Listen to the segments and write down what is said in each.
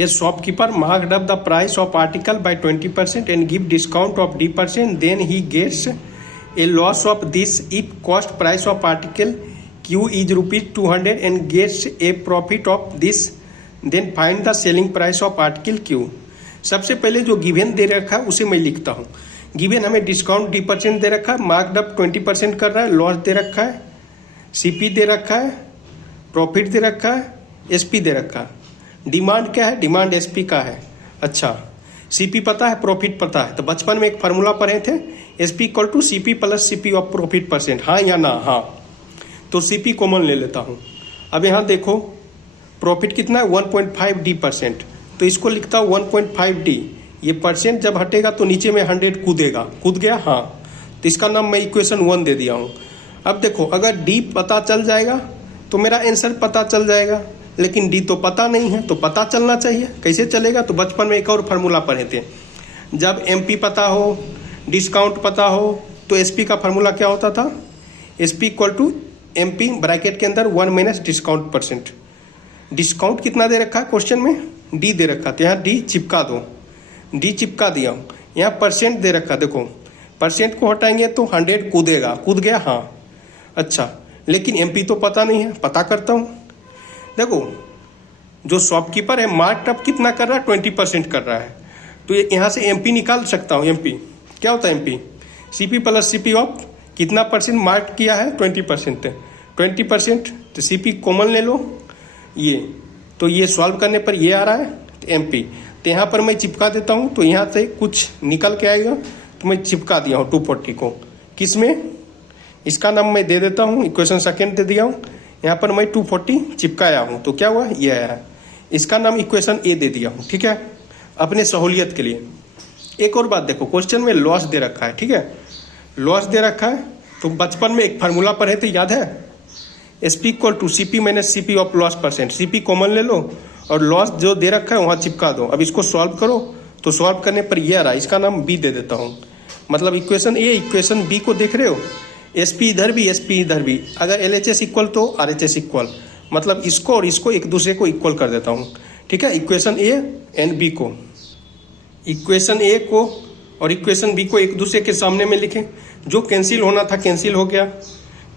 A shopkeeper marked up the price of article by 20% and give discount of D%. Then he gets a loss of this if cost price of article Q is rupees 200 and gets a profit of this. Then find the selling price of article Q. सबसे पहले जो given दे रखा है उसे मैं लिखता हूँ। Given हमें डिस्काउंट D% दे रखा है, मार्कड अप 20% कर रहा है, लॉस दे रखा है, सीपी दे रखा है, प्रॉफिट दे रखा है, एसपी दे रखा है। डिमांड क्या है? डिमांड एसपी का है। अच्छा, सीपी पता है, प्रॉफिट पता है। तो बचपन में एक फार्मूला पढ़े थे, SP equal to CP plus CP of profit %। हाँ या ना? हाँ। तो सीपी कॉमन ले लेता हूँ। अब यहाँ देखो प्रॉफिट कितना है 1.5 D%, तो इसको लिखता हूँ 1.5 D। ये परसेंट जब हटेगा तो नीचे में 100 कूदेगा, कूद गया। हाँ, तो इसका नाम मैं इक्वेशन 1 दे दिया हूँ। अब देखो अगर डी पता चल जाएगा तो मेरा आंसर पता चल जाएगा, लेकिन डी तो पता नहीं है, तो पता चलना चाहिए। कैसे चलेगा? तो बचपन में एक और फार्मूला पढ़े थे, जब एमपी पता हो, डिस्काउंट पता हो, तो एसपी का फार्मूला क्या होता था? SP equal to MP bracket के अंदर 1 माइनस डिस्काउंट %। डिस्काउंट कितना दे रखा है क्वेश्चन में? डी दे रखा, तो यहाँ डी चिपका दो। डी चिपका दिया हूँ। यहाँ परसेंट दे रखा, देखो परसेंट को हटाएंगे तो 100 कूदेगा, कूद गया। हाँ, अच्छा, लेकिन एमपी तो पता नहीं है, पता करता हूँ। देखो जो शॉपकीपर है मार्क अप कितना कर रहा है? 20% कर रहा है, तो यहाँ से एमपी निकाल सकता हूँ। एमपी क्या होता है? MP CP plus CP of कितना % मार्क किया है? 20%। 20%, तो सीपी कॉमन ले लो ये, तो ये सॉल्व करने पर ये आ रहा है एमपी। तो यहाँ पर मैं चिपका देता हूँ, तो यहाँ से कुछ निकल के आएगा, तो मैं चिपका दिया हूँ 240 को। किस में? इसका नाम मैं दे देता हूँ, इक्वेशन सेकेंड दे दिया हूँ। यहाँ पर मैं 240 चिपकाया हूँ, तो क्या हुआ? ये आया है। इसका नाम इक्वेशन ए दे दिया हूँ। ठीक है, अपने सहूलियत के लिए। एक और बात देखो, क्वेश्चन में लॉस दे रखा है। ठीक है, लॉस दे रखा है, तो बचपन में एक फार्मूला पढ़े थे, याद है? SP equal to CP minus CP of loss %। CP common ले लो और लॉस जो दे रखा है वहाँ चिपका दो। अब इसको सॉल्व करो, तो सॉल्व करने पर ये आ रहा है। इसका नाम बी दे देता हूँ। मतलब इक्वेशन ए इक्वेशन बी को देख रहे हो, एसपी इधर भी, एसपी इधर भी। अगर एलएचएस इक्वल तो आरएचएस इक्वल, मतलब इसको और इसको एक दूसरे को इक्वल कर देता हूँ। ठीक है, इक्वेशन ए एंड बी को, इक्वेशन ए को और इक्वेशन बी को एक दूसरे के सामने में लिखें। जो कैंसिल होना था कैंसिल हो गया।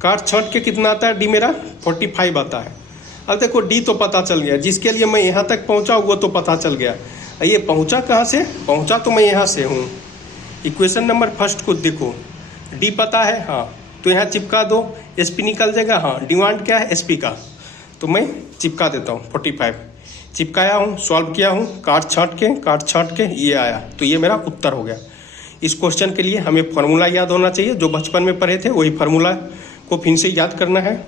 काट छांट के कितना आता है? डी मेरा 45 आता है। अब देखो डी तो पता चल गया, जिसके लिए मैं यहाँ तक पहुँचा वो तो पता चल गया। ये पहुँचा कहाँ से? पहुँचा तो मैं यहाँ से हूँ। इक्वेशन नंबर फर्स्ट को देखो, डी पता है, हाँ, तो यहाँ चिपका दो, एसपी निकल जाएगा। हाँ, डिमांड क्या है? एसपी का, तो मैं चिपका देता हूँ 45। चिपकाया हूँ, सॉल्व किया हूँ, काट छांट के ये आया, तो ये मेरा उत्तर हो गया। इस क्वेश्चन के लिए हमें फार्मूला याद होना चाहिए, जो बचपन में पढ़े थे वही फार्मूला को फिर से याद करना है।